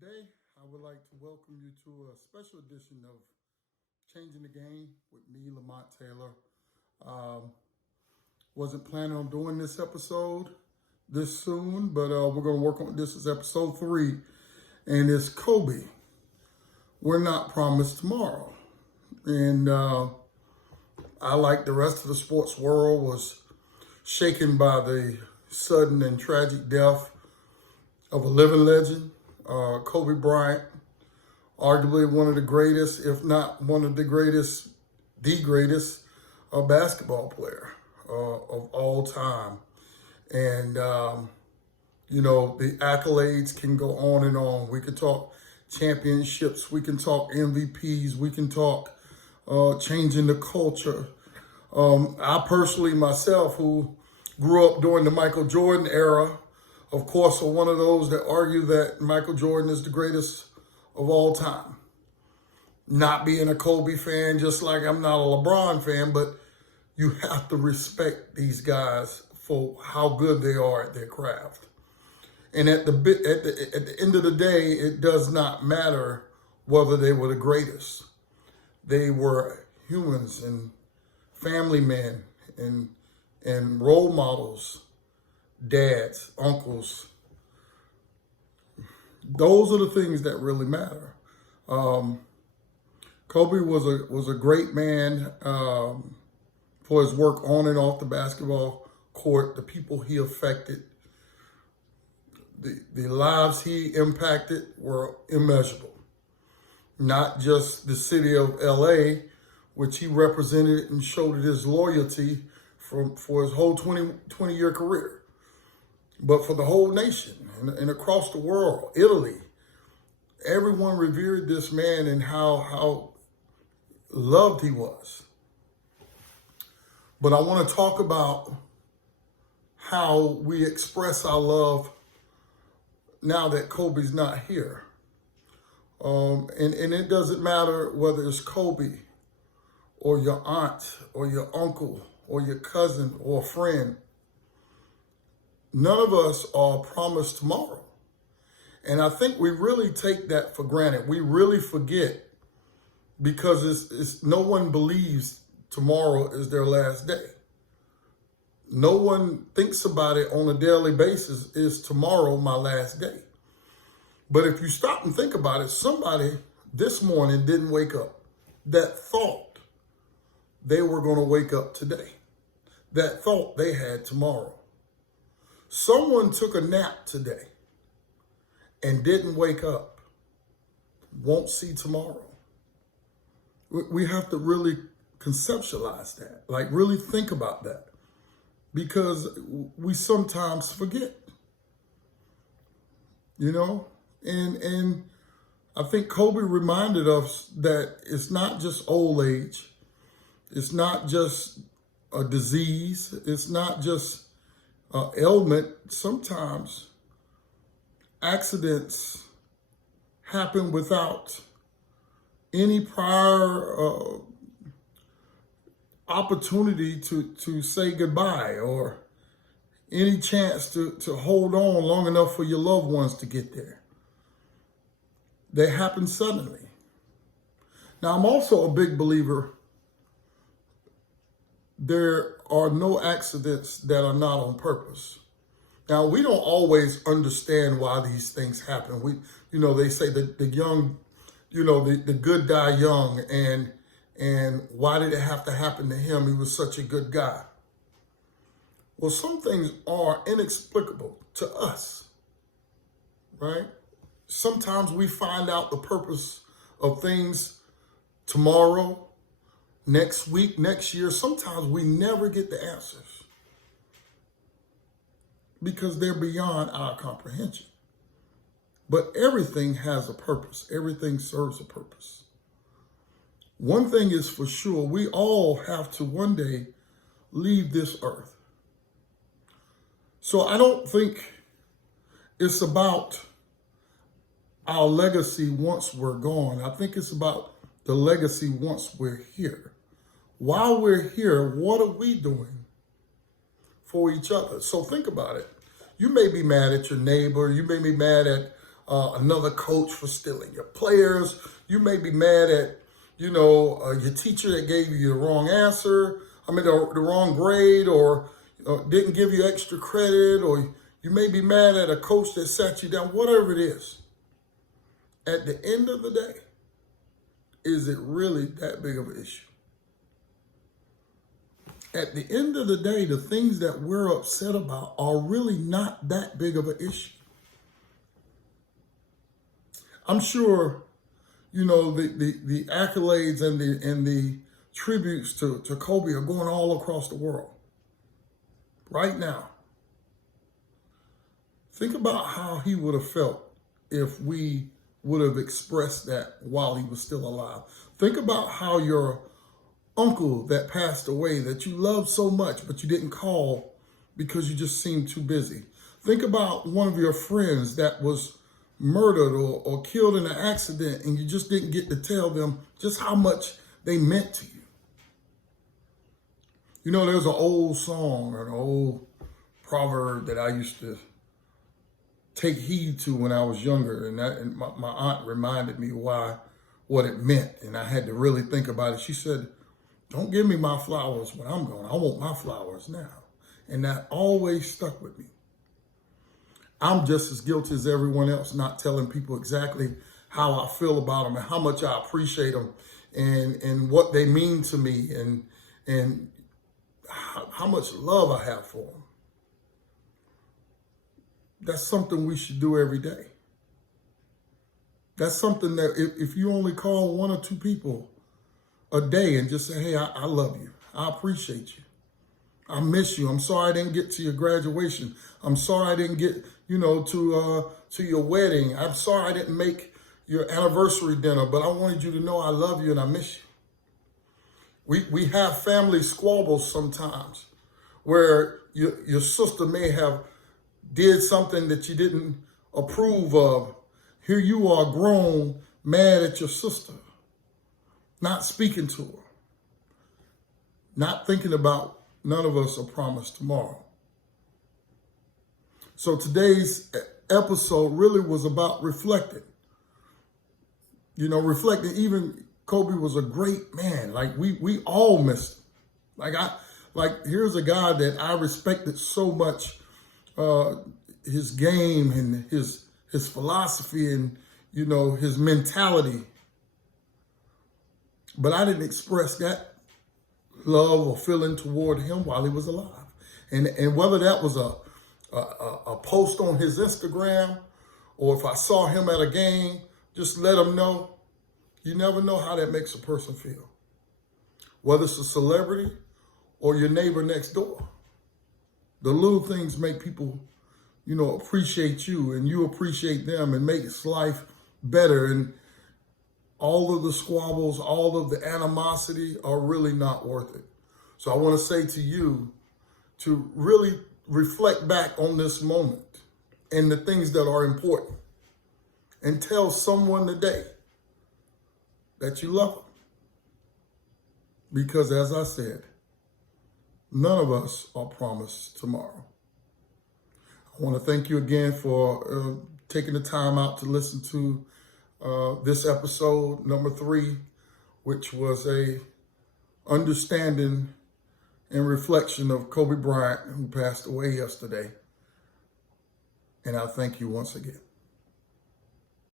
Today, I would like to welcome you to a special edition of Changing the Game with me, Lamont Taylor. Um, wasn't planning on doing this episode this soon, but we're going to work on this as episode 3, and it's Kobe. We're not promised tomorrow. And I, like the rest of the sports world, was shaken by the sudden and tragic death of a living legend, Kobe Bryant, arguably one of the greatest, if not one of the greatest basketball player of all time. And, the accolades can go on and on. We could talk championships. We can talk MVPs. We can talk changing the culture. I personally, myself, who grew up during the Michael Jordan era, of course, are one of those that argue that Michael Jordan is the greatest of all time. Not being a Kobe fan, just like I'm not a LeBron fan, but you have to respect these guys for how good they are at their craft. And at the end of the day, it does not matter whether they were the greatest. They were humans and family men and role models, dads, uncles. Those are the things that really matter. Kobe was a great man for his work on and off the basketball court, the people he affected, the lives he impacted were immeasurable. Not just the city of LA, which he represented and showed his loyalty for his whole 20-year career, but for the whole nation and across the world. Italy, everyone revered this man and how loved he was. But I want to talk about how we express our love now that Kobe's not here. And it doesn't matter whether it's Kobe or your aunt or your uncle or your cousin or a friend. None of us are promised tomorrow. And I think we really take that for granted. We really forget because it's no one believes tomorrow is their last day. No one thinks about it on a daily basis. Is tomorrow my last day? But if you stop and think about it, somebody this morning didn't wake up that thought they were going to wake up today, that thought they had tomorrow. Someone took a nap today and didn't wake up, won't see tomorrow. We have to really conceptualize that, like really think about that, because we sometimes forget, and I think Kobe reminded us that it's not just old age, it's not just a disease, it's not just ailment. Sometimes accidents happen without any prior opportunity to say goodbye or any chance to hold on long enough for your loved ones to get there. They happen suddenly. Now, I'm also a big believer there are no accidents that are not on purpose. Now, we don't always understand why these things happen. They say that the young, the good die young, and why did it have to happen to him? He was such a good guy. Well, some things are inexplicable to us, right? Sometimes we find out the purpose of things tomorrow, next week, next year. Sometimes we never get the answers because they're beyond our comprehension. But everything has a purpose. Everything serves a purpose. One thing is for sure, we all have to one day leave this earth. So I don't think it's about our legacy once we're gone. I think it's about the legacy once we're here. While we're here, what are we doing for each other? So think about it. You may be mad at your neighbor. You may be mad at another coach for stealing your players. You may be mad at, your teacher that gave you the wrong answer. The wrong grade, or didn't give you extra credit, or you may be mad at a coach that sat you down, whatever it is. At the end of the day, is it really that big of an issue? At the end of the day, the things that we're upset about are really not that big of an issue. I'm sure, the accolades and the tributes to Kobe are going all across the world right now. Think about how he would have felt if we would have expressed that while he was still alive. Think about how your uncle that passed away that you loved so much, but you didn't call because you just seemed too busy. Think about one of your friends that was murdered or killed in an accident, and you just didn't get to tell them just how much they meant to you. There's an old song or an old proverb that I used to take heed to when I was younger, and my aunt reminded me what it meant, and I had to really think about it. She said, "Don't give me my flowers when I'm gone. I want my flowers now." And that always stuck with me. I'm just as guilty as everyone else, not telling people exactly how I feel about them and how much I appreciate them and what they mean to me and how much love I have for them. That's something we should do every day. That's something that if you only call one or two people a day and just say, "Hey, I love you. I appreciate you. I miss you. I'm sorry I didn't get to your graduation. I'm sorry I didn't get, to your wedding. I'm sorry I didn't make your anniversary dinner, but I wanted you to know I love you and I miss you." We have family squabbles sometimes where your sister may have did something that you didn't approve of. Here you are grown, mad at your sister, not speaking to her, not thinking about none of us are promised tomorrow. So today's episode really was about reflecting. Reflecting. Even Kobe was a great man. Like we all missed him. Here's a guy that I respected so much, his game and his philosophy and his mentality. But I didn't express that love or feeling toward him while he was alive. And whether that was a post on his Instagram, or if I saw him at a game, just let him know. You never know how that makes a person feel. Whether it's a celebrity or your neighbor next door. The little things make people, appreciate you and you appreciate them and makes life better. And all of the squabbles, all of the animosity are really not worth it. So I want to say to you to really reflect back on this moment and the things that are important, and tell someone today that you love them. Because as I said, none of us are promised tomorrow. I want to thank you again for taking the time out to listen to this episode, number 3, which was a understanding and reflection of Kobe Bryant, who passed away yesterday. And I thank you once again.